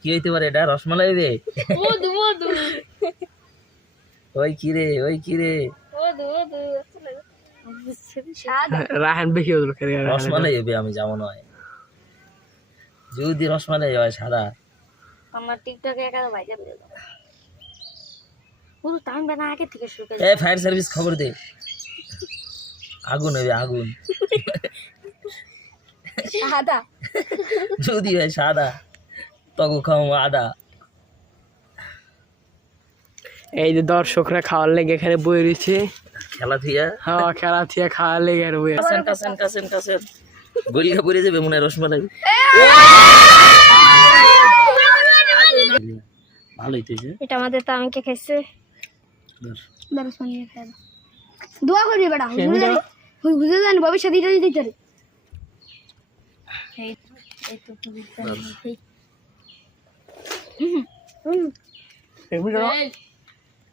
কি হইতে পারে এটা? রসমালাই রে? মধু মধু ওই কি রে, ওই কি রে? মধু মধু সাদা রাহান বেশি হলো রসমালাই হবে, আমি যেমন হয়। যদি রসমালাই হয় সাদা, আমার টিকটকে একা ভাইজান দিল পুরো টাইম বানা আগে থেকে শুরু করে এ ফায়ার সার্ভিস খবর দে, আগুন হবে আগুন। সাদা যদি হয় সাদা তখন খাও আদা। এই যে দর্শকরা খাওয়ার লেগে এখানে বই রয়েছে। খেলা থিয়া হ্যাঁ, খেলা থিয়া খাওয়ার লেগে আর বই আছে। কাছেন কাছেন কাছেন কাছেন গলিয়া পড়ে যাবে মনে হয় রসমালাই। ভালোই তো হয়েছে। এটা আমাদের তো আমাকে খাইছে ধর। দাঁড়া শুনিয়ে খাই দোয়া করি বেটা হুজুর জানি ভবিষ্যৎ দিতে দিতে রে এই তো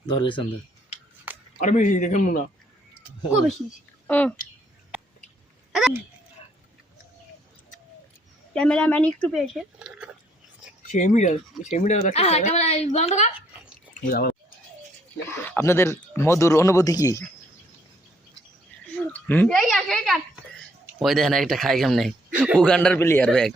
ধর গেছেন ধর। আর বেশি দেখে মুনা ও বেশি ক্যামেরাম্যান একটু পেয়েছে সেই মিটার ক্যামেরা বন্ধ কর আপনাদের মধুর অনুভূতি কি? এই আসে ওই দেখেন একটা খাই কেমনে, উগান্ডার প্লেয়ার ব্যাগ।